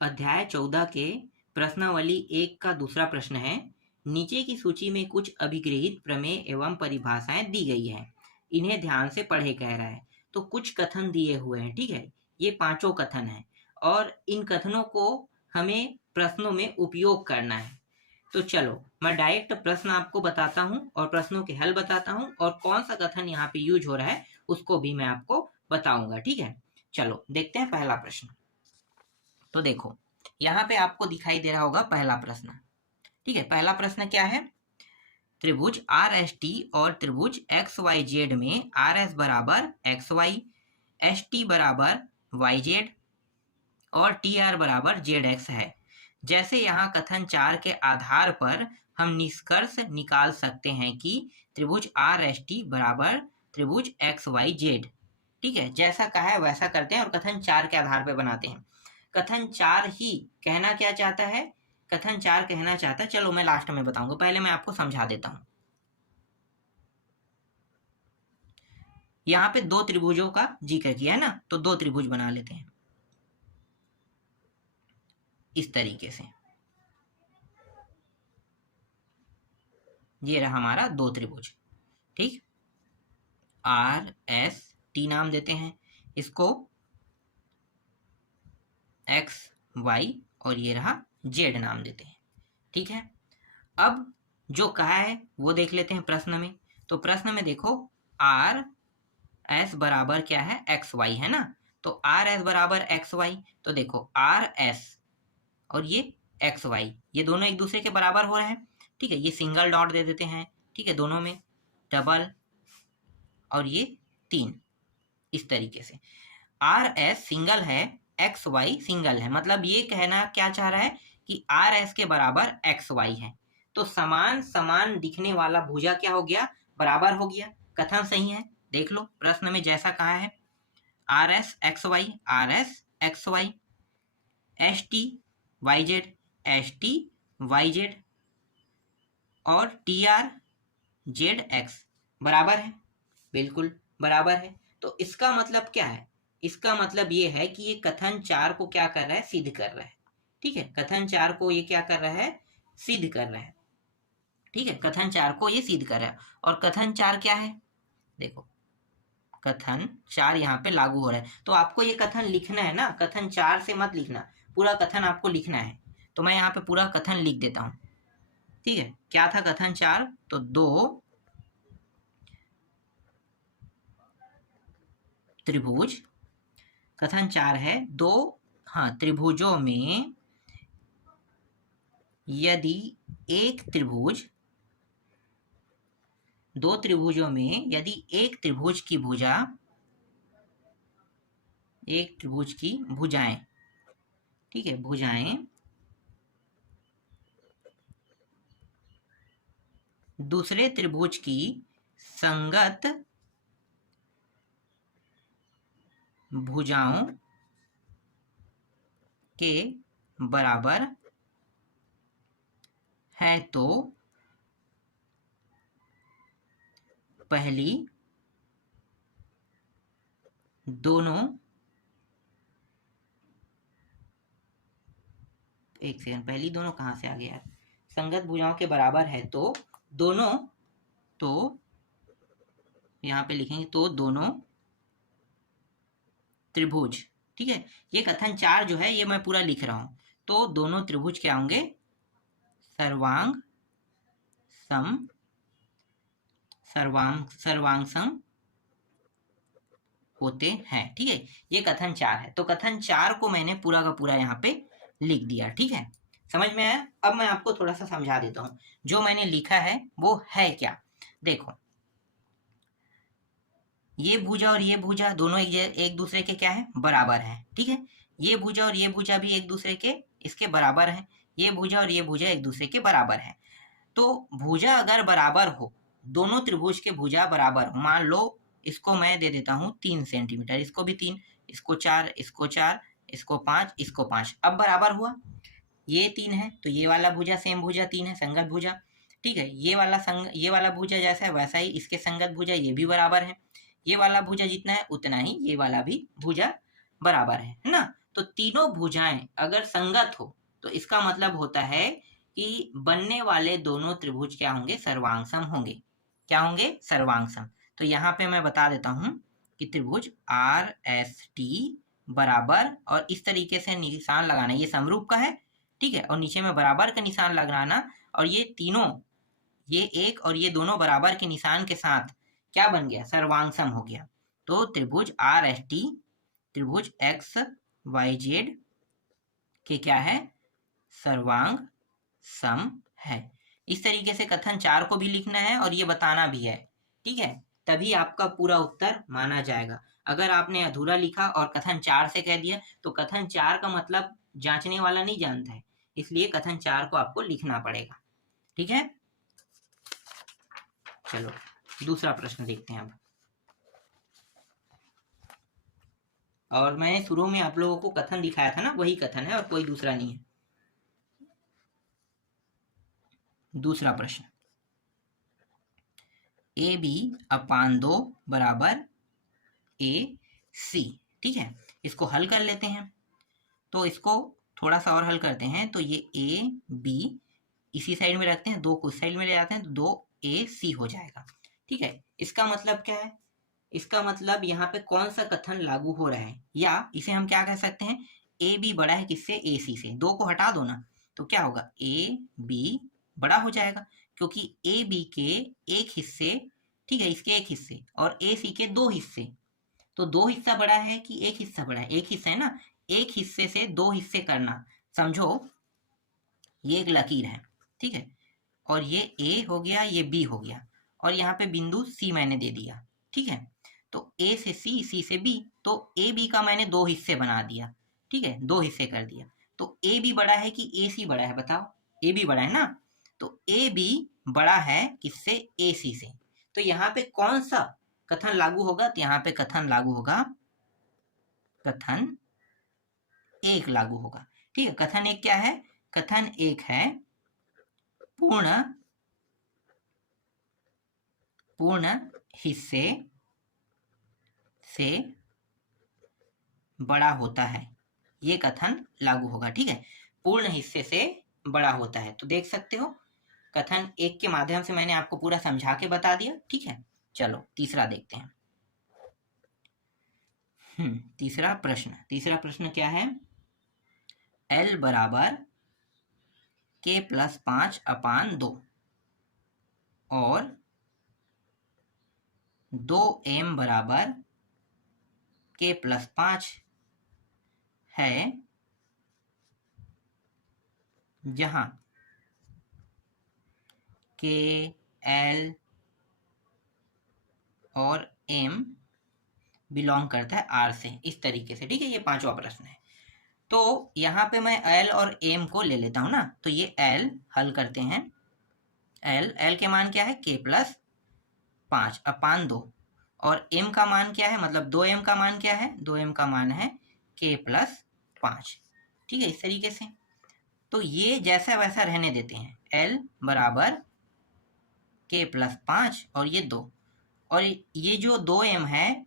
अध्याय 14 के प्रश्नावली 1 का दूसरा प्रश्न है, नीचे की सूची में कुछ अभिगृहित प्रमेय एवं परिभाषाएं दी गई हैं, इन्हें ध्यान से पढ़े कह रहा है। तो कुछ कथन दिए हुए हैं, ठीक है, ये पांचों कथन हैं और इन कथनों को हमें प्रश्नों में उपयोग करना है। तो चलो मैं डायरेक्ट प्रश्न आपको बताता हूँ और प्रश्नों के हल बताता हूँ और कौन सा कथन यहाँ पे यूज हो रहा है उसको भी मैं आपको बताऊंगा, ठीक है। चलो देखते हैं पहला प्रश्न। तो देखो यहाँ पे आपको दिखाई दे रहा होगा पहला प्रश्न, ठीक है। पहला प्रश्न क्या है, त्रिभुज आर एस टी और त्रिभुज एक्स वाई जेड में आर एस बराबर एक्स वाई, एस टी बराबर वाई जेड और टी आर बराबर जेड एक्स है। जैसे यहाँ कथन 4 के आधार पर हम निष्कर्ष निकाल सकते हैं कि त्रिभुज आर एस टी बराबर त्रिभुज एक्स वाई जेड, ठीक है। जैसा कहा है वैसा करते हैं और कथन 4 के आधार पर बनाते हैं। कथन 4 ही कहना क्या चाहता है, कथन 4 कहना चाहता है, चलो मैं लास्ट में बताऊंगा, पहले मैं आपको समझा देता हूं। यहाँ पे दो त्रिभुजों का जिक्र किया है ना, तो दो त्रिभुज बना लेते हैं इस तरीके से। ये रहा हमारा दो त्रिभुज, ठीक। आर एस टी नाम देते हैं इसको, एक्स वाई, और ये रहा जेड नाम देते हैं, ठीक है। अब जो कहा है वो देख लेते हैं प्रश्न में। तो प्रश्न में देखो आर एस बराबर क्या है, एक्स वाई है ना। तो आर एस बराबर एक्स वाई, तो देखो आर एस और ये एक्स वाई, ये दोनों एक दूसरे के बराबर हो रहे हैं, ठीक है। ये सिंगल डॉट दे देते हैं, ठीक है, दोनों में डबल और ये 3, इस तरीके से। आर एस सिंगल है, एक्स वाई सिंगल है, मतलब ये कहना क्या चाह रहा है कि आर एस के बराबर एक्स वाई है। तो समान समान दिखने वाला भुजा क्या हो गया, बराबर हो गया। कथन सही है, देख लो प्रश्न में जैसा कहा है, R S X Y, R S X Y, S T Y Z, S T Y Z और टी आर जेड एक्स बराबर है, बिल्कुल बराबर है। तो इसका मतलब क्या है, इसका मतलब ये है कि ये कथन 4 को क्या कर रहा है, सिद्ध कर रहा है, ठीक है। कथन 4 को ये क्या कर रहा है, सिद्ध कर रहा है, ठीक है। कथन 4 को ये सिद्ध कर रहा है। और कथन 4 क्या है, देखो कथन 4 यहाँ पे लागू हो रहा है। तो आपको ये कथन लिखना है ना, कथन 4 से मत लिखना, पूरा कथन आपको लिखना है। तो मैं यहाँ पे पूरा कथन लिख देता हूँ, ठीक है। क्या था कथन 4, तो दो त्रिभुज, कथन 4 है दो, हाँ, त्रिभुजों में यदि एक त्रिभुज, दो त्रिभुजों में यदि एक त्रिभुज की भुजा, एक त्रिभुज की भुजाएं, ठीक है, भुजाएं दूसरे त्रिभुज की संगत भुजाओं के बराबर है, तो पहली दोनों, एक सेकंड, पहली दोनों कहाँ से आ गया, संगत भुजाओं के बराबर है तो दोनों, तो यहाँ पे लिखेंगे तो दोनों त्रिभुज, ठीक है। ये कथन 4 जो है ये मैं पूरा लिख रहा हूं। तो दोनों त्रिभुज क्या होंगे, सर्वांग सम, सर्वांग सम होते हैं, ठीक है। ये कथन 4 है। तो कथन 4 को मैंने पूरा का पूरा यहाँ पे लिख दिया, ठीक है। समझ में आया। अब मैं आपको थोड़ा सा समझा देता हूँ जो मैंने लिखा है वो है क्या। देखो ये भुजा और ये भुजा दोनों एक दूसरे के क्या है, बराबर है, ठीक है। ये भुजा और ये भुजा भी एक दूसरे के इसके बराबर है, ये भुजा और ये भुजा एक दूसरे के बराबर है। तो भुजा अगर बराबर हो, दोनों त्रिभुज के भुजा बराबर हो, मान लो इसको मैं दे देता हूँ 3 सेंटीमीटर, इसको भी 3, इसको 4, इसको 4, इसको 5, इसको 5, अब बराबर हुआ। ये 3 है तो ये वाला भुजा सेम भुजा 3 है, संगत भुजा, ठीक है। ये वाला भुजा जैसा है वैसा ही इसके संगत भुजा ये भी बराबर है। ये वाला भुजा जितना है उतना ही ये वाला भी भुजा बराबर है ना। तो तीनों भुजाएं अगर संगत हो तो इसका मतलब होता है कि बनने वाले दोनों त्रिभुज क्या होंगे, सर्वांगसम होंगे। क्या होंगे, सर्वांगसम। तो यहाँ पे मैं बता देता हूं कि त्रिभुज आर एस टी बराबर, और इस तरीके से निशान लगाना, ये समरूप का है, ठीक है, और नीचे में बराबर का निशान लगाना, और ये तीनों, ये एक और ये दोनों बराबर के निशान के साथ क्या बन गया, सर्वांगसम हो गया। तो त्रिभुज आर एस टी त्रिभुज एक्स वाई जेड के क्या है, सर्वांग सम है। इस तरीके से कथन 4 को भी लिखना है और ये बताना भी है, ठीक है, तभी आपका पूरा उत्तर माना जाएगा। अगर आपने अधूरा लिखा और कथन 4 से कह दिया तो कथन 4 का मतलब जांचने वाला नहीं जानता है, इसलिए कथन 4 को आपको लिखना पड़ेगा, ठीक है। चलो दूसरा प्रश्न देखते हैं अब। और मैंने शुरू में आप लोगों को कथन दिखाया था ना, वही कथन है और कोई दूसरा नहीं है। दूसरा प्रश्न, ए बी अपान 2 बराबर ए सी, ठीक है, इसको हल कर लेते हैं। तो इसको थोड़ा सा और हल करते हैं, तो ये ए बी इसी साइड में रखते हैं, 2 को उस साइड में ले जाते हैं, तो 2AC हो जाएगा, ठीक है। इसका मतलब क्या है, इसका मतलब यहाँ पे कौन सा कथन लागू हो रहा है, या इसे हम क्या कह सकते हैं, ए बी बड़ा है किससे, AC से, 2 को हटा दो ना, तो क्या होगा, ए बी बड़ा हो जाएगा, क्योंकि ए बी के एक हिस्से, ठीक है, इसके एक हिस्से, और AC के 2 हिस्से, तो 2 हिस्सा बड़ा है कि एक हिस्सा बड़ा है, एक हिस्सा है ना, एक हिस्से से 2 हिस्से करना, समझो ये एक लकीर है, ठीक है, और ये A हो गया, ये B हो गया, और यहाँ पे बिंदु C मैंने दे दिया, ठीक है। तो A से C, C से B, तो A B का मैंने 2 हिस्से बना दिया, ठीक है, 2 हिस्से कर दिया। तो A B बड़ा है कि AC बड़ा है, बताओ, A B बड़ा है ना, तो A B बड़ा है किससे, AC से। तो यहाँ पे कौन सा कथन लागू होगा, तो यहाँ पे कथन लागू होगा, कथन 1 लागू होगा, ठीक है। कथन 1 क्या है, कथन 1 है पूर्ण हिस्से से बड़ा होता है, ये कथन लागू होगा, ठीक है, पूर्ण हिस्से से बड़ा होता है। तो देख सकते हो कथन 1 के माध्यम से मैंने आपको पूरा समझा के बता दिया, ठीक है। चलो तीसरा देखते हैं। तीसरा प्रश्न क्या है, L बराबर K+5/2 और 2M बराबर K+5 है, जहां K, L और M बिलोंग करता है R से, इस तरीके से, ठीक है। ये 5वां प्रश्न है। तो यहाँ पे मैं L और M को ले लेता हूँ ना, तो ये L हल करते हैं, L के मान क्या है, K+5/2, और M का मान क्या है, मतलब 2M का मान क्या है, 2M का मान है K+5, ठीक है, इस तरीके से। तो ये जैसा वैसा रहने देते हैं, L बराबर K+5 और ये 2, और ये जो 2M है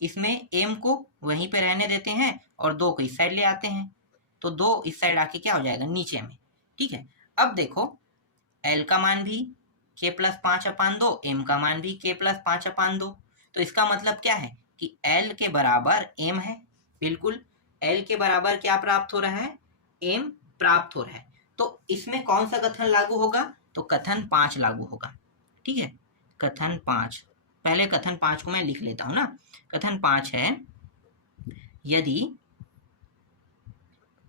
इसमें M को वहीं पे रहने देते हैं और 2 को इस साइड ले आते हैं, तो 2 इस साइड आके क्या हो जाएगा, नीचे में, ठीक है। अब देखो L का मान भी K+5/2, M का मान भी K+5/2, तो इसका मतलब क्या है कि L के बराबर M है, बिल्कुल L के बराबर क्या प्राप्त हो रहा है, M प्राप्त हो रहा है। तो इसमें कौन सा कथन लागू होगा, तो कथन 5 लागू होगा, ठीक है, कथन 5। पहले कथन 5 को मैं लिख लेता हूं ना। कथन 5 है, यदि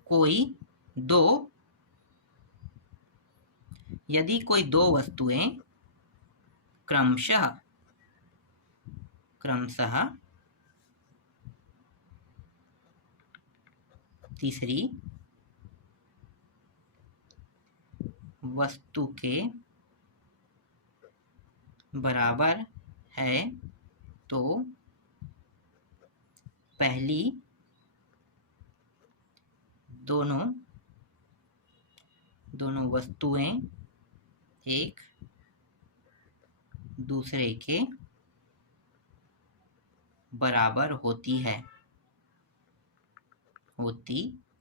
कोई दो वस्तुएं क्रमशः तीसरी वस्तु के बराबर है, तो पहली दोनों वस्तुएं एक दूसरे के बराबर होती है, होती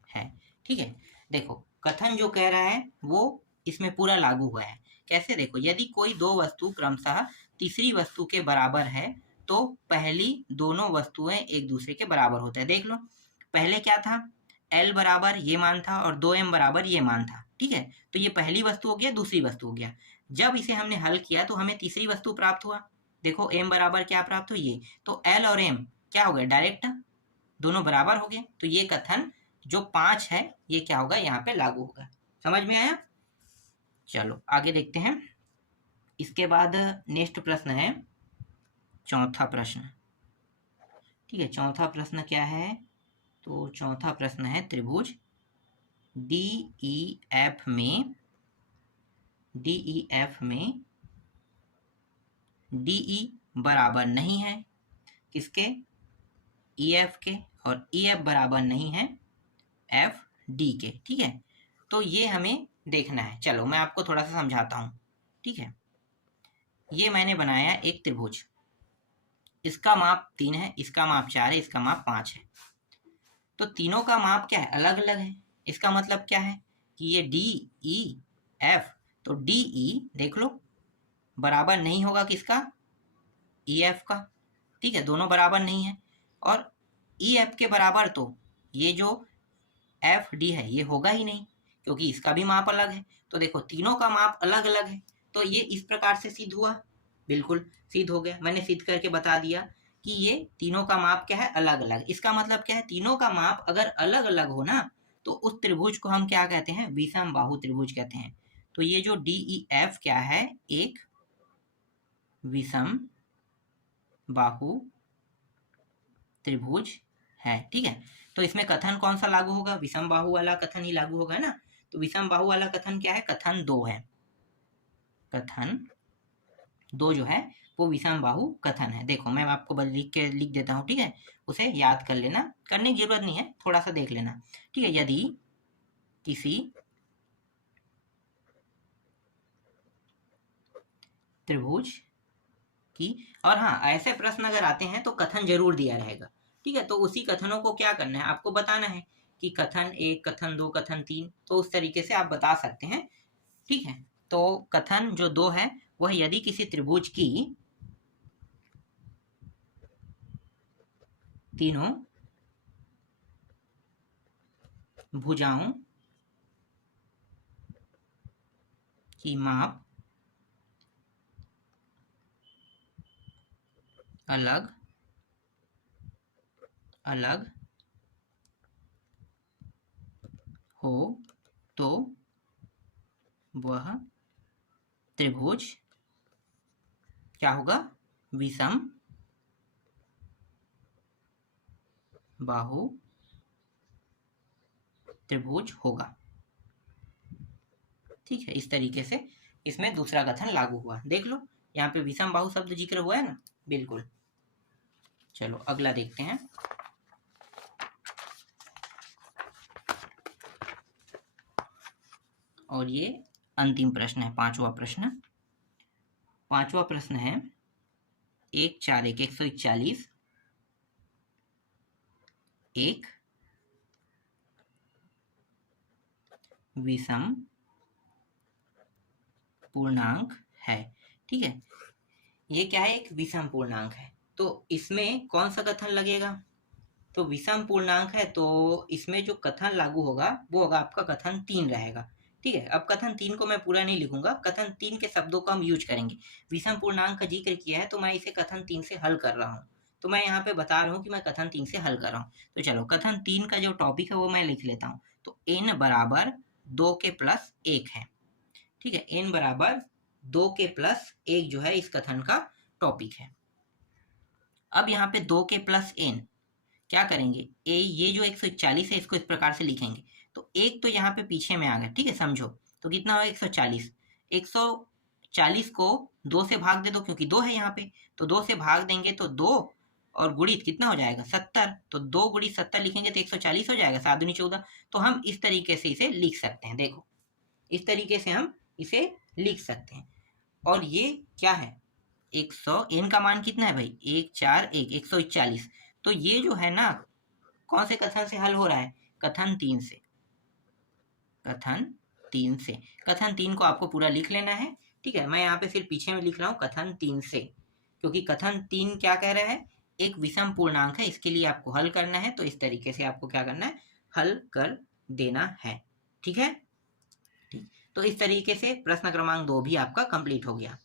है। ठीक है, देखो कथन जो कह रहा है वो इसमें पूरा लागू हुआ है। कैसे, देखो यदि कोई दो वस्तु क्रमशः तीसरी वस्तु के बराबर है तो पहली दोनों वस्तुएं एक दूसरे के बराबर होता है। देख लो, पहले क्या था, L बराबर ये मान था और 2M बराबर ये मान था। ठीक है, तो ये पहली वस्तु हो गया, दूसरी वस्तु हो गया। जब इसे हमने हल किया तो हमें तीसरी वस्तु प्राप्त हुआ। देखो M बराबर क्या प्राप्त हुई, ये तो L और M क्या हो गया, डायरेक्ट दोनों बराबर हो गए। तो ये कथन जो 5 है ये क्या होगा, यहाँ पे लागू होगा। समझ में आया? चलो आगे देखते हैं। इसके बाद नेक्स्ट प्रश्न है चौथा प्रश्न। ठीक है, चौथा प्रश्न क्या है, तो चौथा प्रश्न है त्रिभुज DEF में DE बराबर नहीं है किसके, EF के, और EF बराबर नहीं है FD के। ठीक है, तो ये हमें देखना है। चलो मैं आपको थोड़ा सा समझाता हूँ। ठीक है, ये मैंने बनाया एक त्रिभुज, इसका माप 3 है, इसका माप 4 है, इसका माप 5 है। तो तीनों का माप क्या है, अलग अलग है। इसका मतलब क्या है कि ये DEF, तो DE देख लो बराबर नहीं होगा किसका, EF का। ठीक है, दोनों बराबर नहीं है। और EF के बराबर तो ये जो FD है ये होगा ही नहीं, क्योंकि इसका भी माप अलग है। तो देखो तीनों का माप अलग अलग है, तो ये इस प्रकार से सिद्ध हुआ, बिल्कुल सिद्ध हो गया। मैंने सिद्ध करके बता दिया कि ये तीनों का माप क्या है, अलग अलग। इसका मतलब क्या है, तीनों का माप अगर अलग अलग हो ना तो उस त्रिभुज को हम क्या कहते हैं, विषम बाहु त्रिभुज कहते हैं। तो ये जो DEF क्या है, एक विषम बाहु त्रिभुज है। ठीक है, तो इसमें कथन कौन सा लागू होगा, विषम बाहु वाला कथन ही लागू होगा ना। तो विषम बाहु वाला कथन क्या है, कथन 2 है। कथन 2 जो है वो विषम बाहु कथन है। देखो मैं आपको बस लिख देता हूँ। ठीक है, उसे याद कर लेना, करने की जरूरत नहीं है, थोड़ा सा देख लेना। ठीक है, यदि किसी त्रिभुज की, और हाँ ऐसे प्रश्न अगर आते हैं तो कथन जरूर दिया रहेगा। ठीक है, तो उसी कथनों को क्या करना है, आपको बताना है कि कथन 1, कथन 2, कथन 3, तो उस तरीके से आप बता सकते हैं। ठीक है, तो कथन जो 2 है वह यदि किसी त्रिभुज की तीनों भुजाओं की माप अलग अलग हो तो वह त्रिभुज क्या होगा, विषम बाहु त्रिभुज होगा। ठीक है, इस तरीके से इसमें दूसरा कथन लागू हुआ। देख लो यहाँ पे विषम बाहु शब्द जिक्र हुआ है ना, बिल्कुल। चलो अगला देखते हैं। और ये अंतिम प्रश्न है, पांचवा प्रश्न। पांचवा प्रश्न है 1 4 1 141 एक विषम पूर्णांक है। ठीक है, ये क्या है, एक विषम पूर्णांक है। तो इसमें कौन सा कथन लगेगा, तो विषम पूर्णांक है तो इसमें जो कथन लागू होगा वो होगा आपका कथन 3 रहेगा। ठीक है, अब कथन 3 को मैं पूरा नहीं लिखूंगा, कथन 3 के शब्दों को हम यूज करेंगे। विषम पूर्णांक का जिक्र किया है तो मैं इसे कथन 3 से हल कर रहा हूँ, तो मैं यहाँ पे बता रहा हूँ कि मैं कथन 3 से हल कर रहा हूँ। तो चलो कथन 3 का जो टॉपिक है वो मैं लिख लेता हूँ। तो n बराबर 2 के प्लस 1 है। ठीक है, n बराबर 2 के प्लस 1 जो है इस कथन का टॉपिक है। अब यहाँ पे 2 के प्लस n क्या करेंगे, ये जो 141 है इसको इस प्रकार से लिखेंगे। तो एक तो यहाँ पे पीछे में आ गया। ठीक है, समझो तो कितना होगा 140। 140 को 2 से भाग दे दो, क्योंकि 2 है यहाँ पे, तो 2 से भाग देंगे तो 2 और गुणित कितना हो जाएगा 70। तो 2 गुणित 70 लिखेंगे तो 140 हो जाएगा, 7 दूनी 14। तो हम इस तरीके से इसे लिख सकते हैं। देखो इस तरीके से हम इसे लिख सकते हैं। और ये क्या है, 100, n का मान कितना है भाई, 1 4 1 141। तो ये जो है ना कौन से कथन से हल हो रहा है, कथन 3 से। कथन 3 से, कथन 3 को आपको पूरा लिख लेना है, ठीक है। मैं यहाँ पे सिर्फ पीछे में लिख रहा हूँ कथन 3 से, क्योंकि कथन 3 क्या कह रहा है, एक विषम पूर्णांक है, इसके लिए आपको हल करना है, तो इस तरीके से आपको क्या करना है, हल कर देना है, ठीक है। ठीक, तो इस तरीके से प्रश्न क्रमांक 2 भी आपका कंप्लीट हो गया।